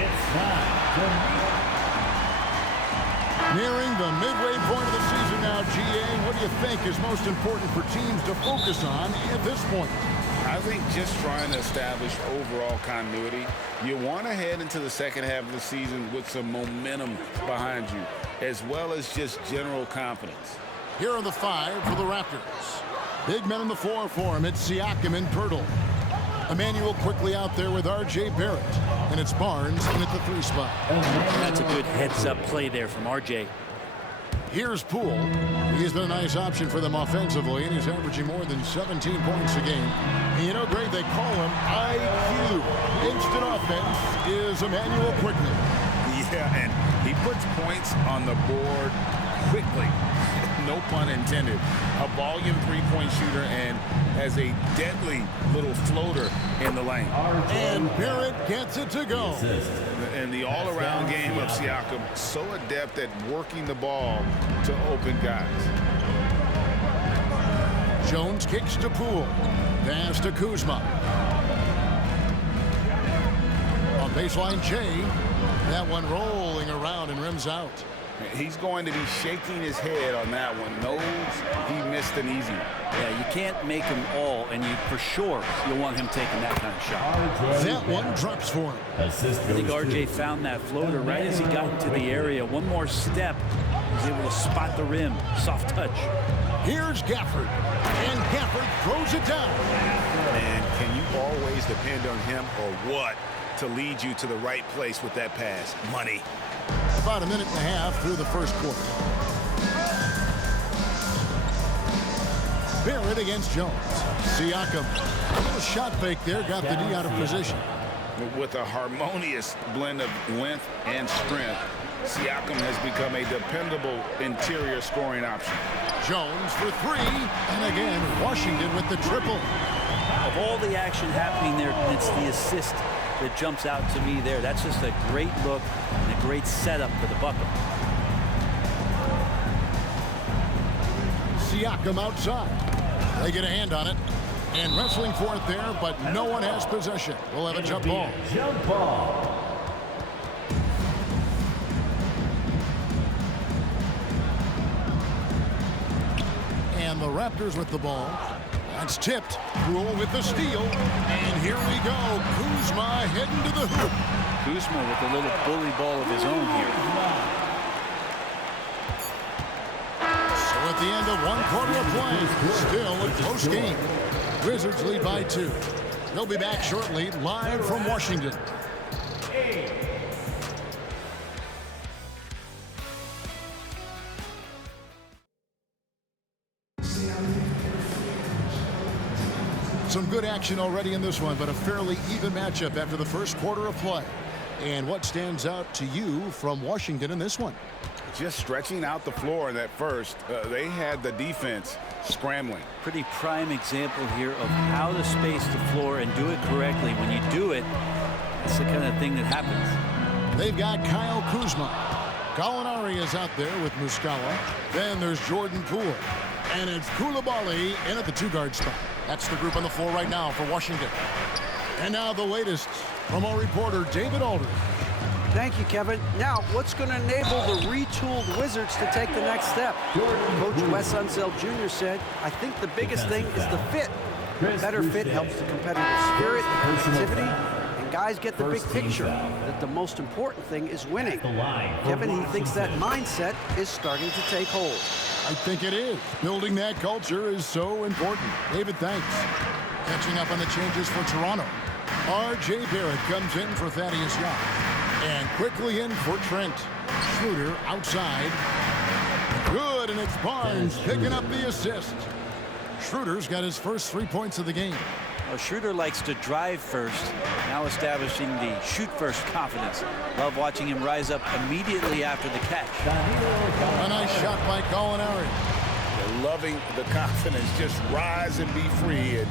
it's time Nearing the midway point of the season now, GA. What do you think is most important for teams to focus on at this point? I think just trying to establish overall continuity. You want to head into the second half of the season with some momentum behind you, as well as just general confidence. Here are the 5 for the Raptors. Big men on the floor for him. It's Siakam and Pirtle. Emmanuel quickly out there with R.J. Barrett. And it's Barnes in at the 3 spot. That's a good heads-up play there from R.J. Here's Poole. He's been a nice option for them offensively, and he's averaging more than 17 points a game. And you know, Greg, they call him IQ. Instant offense is Emmanuel quickly. Yeah, and he puts points on the board quickly. No pun intended. A volume three-point shooter and has a deadly little floater in the lane. And Barrett gets it to go. And the all-around game of Siakam, so adept at working the ball to open guys. Jones kicks to Poole. Pass to Kuzma. On baseline, Jay. That one rolling around and rims out. He's going to be shaking his head on that one. Knows he missed an easy one. Yeah, you can't make them all, and you for sure you'll want him taking that kind of shot. That one drops for him. I think RJ found that floater right as he got into the area. One more step, he's able to spot the rim. Soft touch. Here's Gafford, and Gafford throws it down. And can you always depend on him or what to lead you to the right place with that pass? Money. About a minute and a half through the first quarter. Barrett against Jones. Siakam. A little shot fake there. Got the D out of position. With a harmonious blend of length and strength, Siakam has become a dependable interior scoring option. Jones for 3. And again, Washington with the triple. Of all the action happening there, it's the assist that jumps out to me there. That's just a great look and a great setup for the bucket. Siakam outside. They get a hand on it. And wrestling for it there, but no one has possession. We'll have a jump ball. Jump ball. And the Raptors with the ball. That's tipped. Rule with the steal. And here we go. Kuzma heading to the hoop. Kuzma with a little bully ball of his own here. So at the end of 1 quarter of play, still a close game. Wizards lead by 2. They'll be back shortly, live from Washington. Some good action already in this one, but a fairly even matchup after the first quarter of play. And what stands out to you from Washington in this one? Just stretching out the floor in that first. They had the defense scrambling. Pretty prime example here of how to space the floor and do it correctly. When you do it, it's the kind of thing that happens. They've got Kyle Kuzma. Gallinari is out there with Muscala. Then there's Jordan Poole. And it's Coulibaly in at the 2-guard spot. That's the group on the floor right now for Washington. And now the latest from our reporter, David Aldridge. Thank you, Kevin. Now, what's going to enable the retooled Wizards to take the next step? Coach Wes Unseld Jr. said, I think the biggest thing is the fit. Better fit helps the competitive spirit, creativity, and guys get the big picture that the most important thing is winning. Kevin, he thinks that mindset is starting to take hold. I think it is. Building that culture is so important. David, thanks. Catching up on the changes for Toronto. R.J. Barrett comes in for Thaddeus Young. And quickly in for Trent. Schroeder outside. Good, and it's Barnes picking up the assist. Schroeder's got his first 3 points of the game. Well, Schroeder likes to drive first, now establishing the shoot-first confidence. Love watching him rise up immediately after the catch. A nice shot by Gallinari. They're loving the confidence. Just rise and be free, and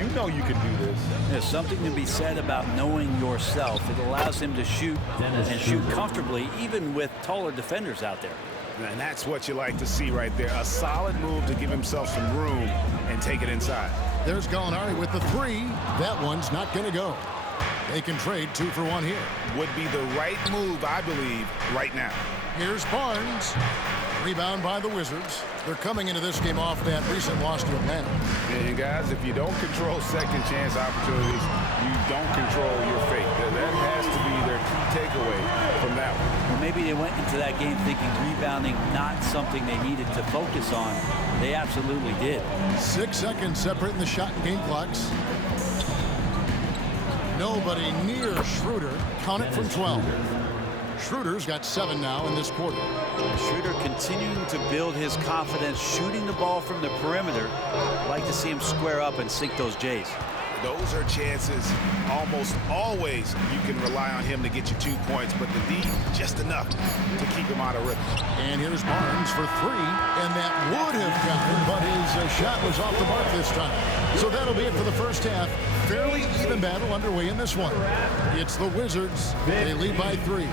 you know you can do this. There's something to be said about knowing yourself. It allows him to shoot and shoot comfortably, even with taller defenders out there. And that's what you like to see right there. A solid move to give himself some room and take it inside. There's Gallinari with the 3. That one's not going to go. They can trade 2 for 1 here. Would be the right move, I believe, right now. Here's Barnes. Rebound by the Wizards. They're coming into this game off that recent loss to Atlanta. And guys, if you don't control second chance opportunities, you don't control your fate. That has to be their key takeaway from that one. Well, maybe they went into that game thinking rebounding not something they needed to focus on. They absolutely did. 6 seconds separating the shot and game clocks. Nobody near Schroeder. Count it from 12. Schroeder's got 7 now in this quarter. Schroeder continuing to build his confidence, shooting the ball from the perimeter. I'd like to see him square up and sink those J's. Those are chances almost always you can rely on him to get you 2 points, but the D just enough to keep him out of rhythm. And here's Barnes for 3, and that would have counted, but his shot was off the mark this time. So that'll be it for the first half. Fairly even battle underway in this one. It's the Wizards. They lead by 3.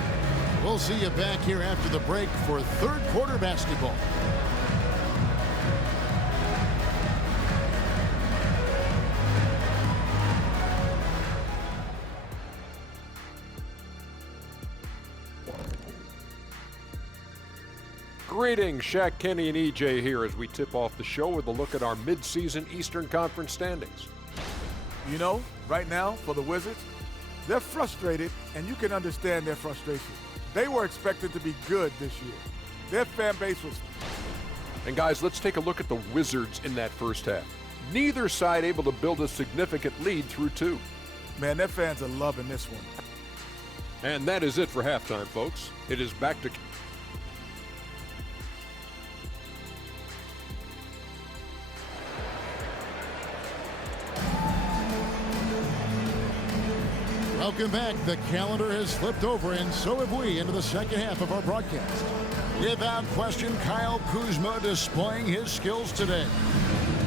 We'll see you back here after the break for third quarter basketball. Greetings, Shaq, Kenny, and EJ here as we tip off the show with a look at our midseason Eastern Conference standings. You know, right now, for the Wizards, they're frustrated, and you can understand their frustration. They were expected to be good this year. Their fan base was... And guys, let's take a look at the Wizards in that first half. Neither side able to build a significant lead through 2. Man, their fans are loving this one. And that is it for halftime, folks. It is back to... Welcome back. The calendar has flipped over, and so have we, into the second half of our broadcast. Without question, Kyle Kuzma displaying his skills today.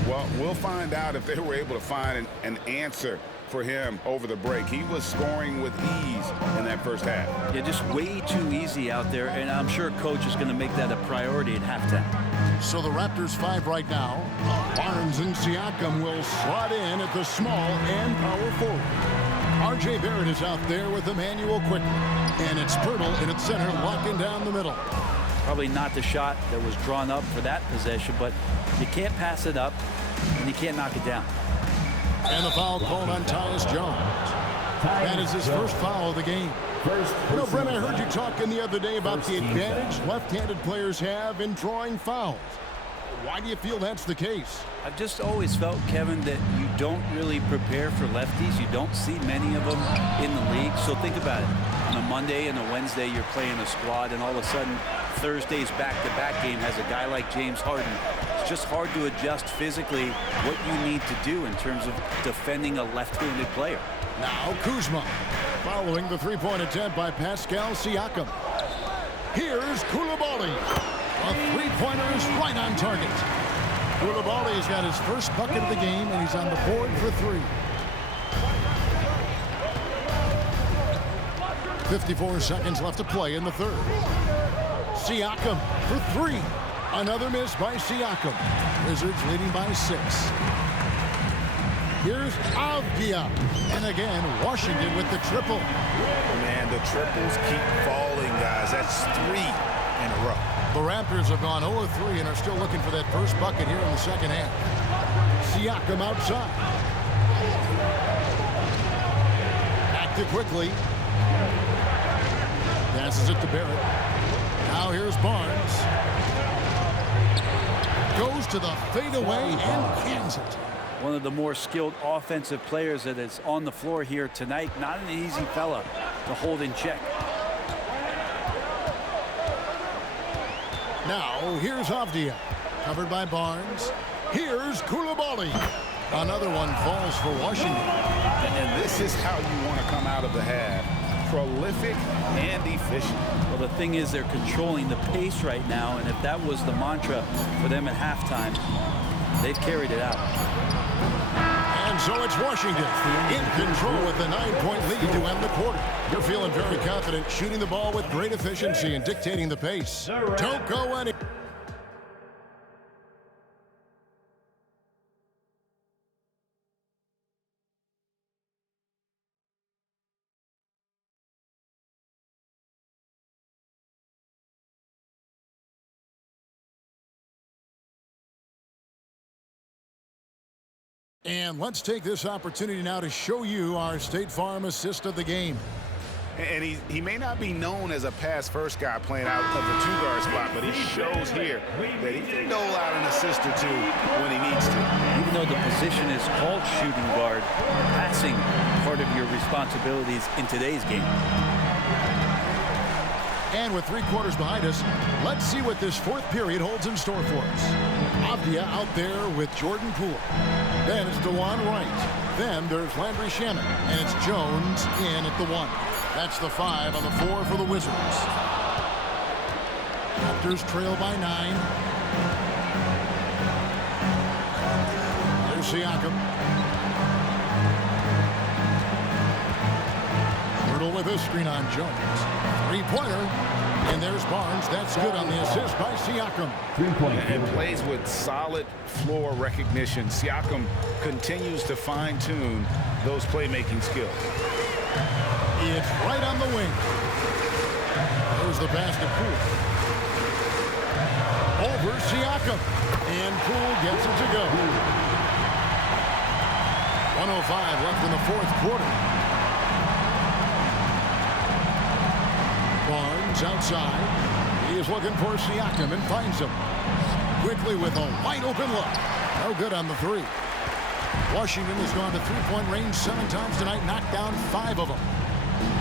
Well, we'll find out if they were able to find an answer for him over the break. He was scoring with ease in that first half. Yeah, just way too easy out there, and I'm sure coach is going to make that a priority at halftime. So the Raptors 5 right now. Barnes and Siakam will slot in at the small and power forward. R.J. Barrett is out there with Emmanuel quickly. And it's Pirtle in its center, locking down the middle. Probably not the shot that was drawn up for that possession, but you can't pass it up, and you can't knock it down. And the foul called on Tyus Jones. That is his first foul of the game. You know, Brent, I heard you talking the other day about the advantage left-handed players have in drawing fouls. Why do you feel that's the case? I've just always felt, Kevin, that you don't really prepare for lefties. You don't see many of them in the league. So think about it. On a Monday and a Wednesday, you're playing a squad, and all of a sudden, Thursday's back-to-back game has a guy like James Harden. It's just hard to adjust physically what you need to do in terms of defending a left-handed player. Now Kuzma, following the three-point attempt by Pascal Siakam. Here's Koulibaly. A three-pointer is right on target. Koulibaly's got his first bucket of the game, and he's on the board for 3. 54 seconds left to play in the third. Siakam for 3. Another miss by Siakam. Wizards leading by 6. Here's Avdia. And again, Washington with the triple. Man, the triples keep falling, guys. That's 3 in a row. The Raptors have gone 0-3 and are still looking for that first bucket here in the second half. Siakam outside. Acted quickly. Passes it to Barrett. Now here's Barnes. Goes to the fadeaway and cans it. One of the more skilled offensive players that is on the floor here tonight. Not an easy fella to hold in check. Now, here's Avdia. Covered by Barnes. Here's Koulibaly. Another one falls for Washington. And this is how you want to come out of the half. Prolific and efficient. Well, the thing is, they're controlling the pace right now, and if that was the mantra for them at halftime, they've carried it out. And so it's Washington in control with the 9-point lead to end the quarter. You're feeling very confident, shooting the ball with great efficiency and dictating the pace. Don't go any... And let's take this opportunity now to show you our State Farm assist of the game. And he may not be known as a pass-first guy playing out of the two-guard spot, but he shows here that he can dole out an assist or two when he needs to. Even though the position is called shooting guard, passing part of your responsibilities in today's game. And with 3 quarters behind us, let's see what this fourth period holds in store for us. Avdia out there with Jordan Poole. Then it's DeJuan Wright. Then there's Landry Shamet. And it's Jones in at the 1. That's the 5 on the 4 for the Wizards. Raptors trail by 9. There's Siakam. Myrtle with a screen on Jones. 3-pointer. And there's Barnes. That's good on the assist by Siakam. 3-point. And plays with solid floor recognition. Siakam continues to fine-tune those playmaking skills. It's right on the wing. There's the pass to Poole. Over Siakam. And Poole gets it to go. 1:05 left in the fourth quarter. Barnes outside. He is looking for Siakam and finds him. Quickly with a wide open look. No good on the 3. Washington has gone to 3-point range 7 times tonight, knocked down 5 of them.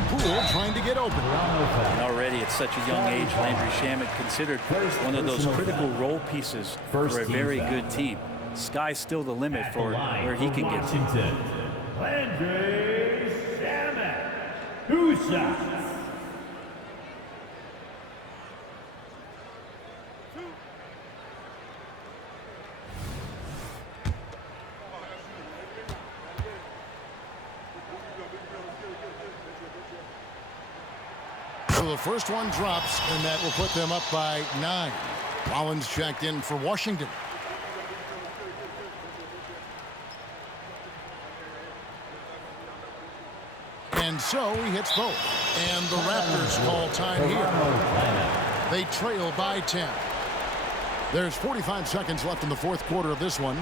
Poole trying to get open. And already at such a young age, Landry Shamet considered one of those critical role pieces for a very good team. Sky's still the limit for where he can get to. Landry Shamet. Who's shot? So the first one drops, and that will put them up by 9. Rollins checked in for Washington. And so he hits both. And the Raptors call time here. They trail by 10. There's 45 seconds left in the fourth quarter of this one.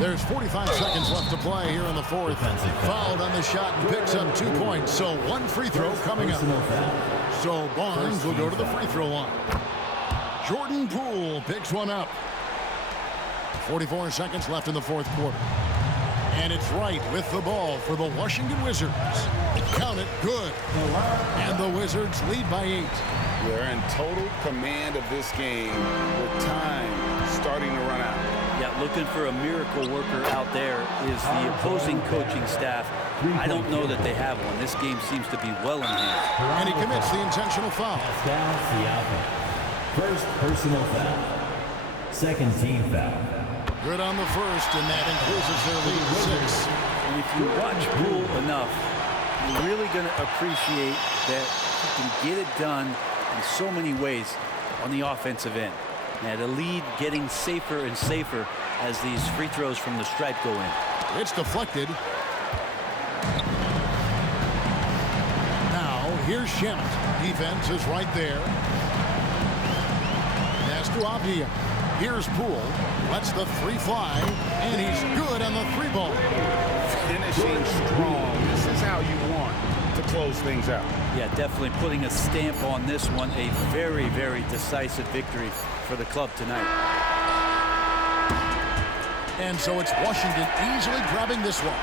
There's 45 seconds left to play here in the fourth. Fouled on the shot and picks up 2 points. So 1 free throw coming up. So Barnes will go to the free throw line. Jordan Poole picks one up. 44 seconds left in the fourth quarter. And it's Wright with the ball for the Washington Wizards. Count it, good. And the Wizards lead by 8. They're in total command of this game with time starting to run out. Yeah, looking for a miracle worker out there is the opposing coaching staff. I don't know that they have one. This game seems to be well in hand. And he commits the intentional foul. Pascal Siakam. First personal foul. Second team foul. Good on the first, and that increases their lead to 6. And if you watch Poole enough, you're really going to appreciate that he can get it done in so many ways on the offensive end. Now the lead getting safer and safer as these free throws from the stripe go in. It's deflected. Now here's Shamet. Defense is right there. Pass to Avdia. Here's Poole. Lets the 3 fly, and he's good on the 3 ball. Finishing strong. This is how you want to close things out. Yeah, definitely putting a stamp on this one. A very, very decisive victory for the club tonight. And so it's Washington easily grabbing this one.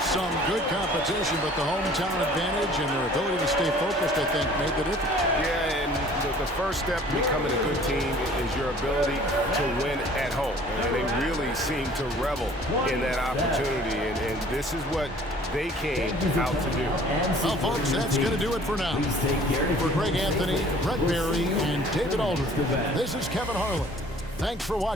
Some good competition, but the hometown advantage and their ability to stay focused, I think, made the difference. Yeah, and the first step to becoming a good team is your ability to win at home. And they really seem to revel in that opportunity, and this is what they came out to do. Well, folks, that's going to do it for now. For Greg Anthony, Brett Barry, and David Aldridge, this is Kevin Harlan. Thanks for watching.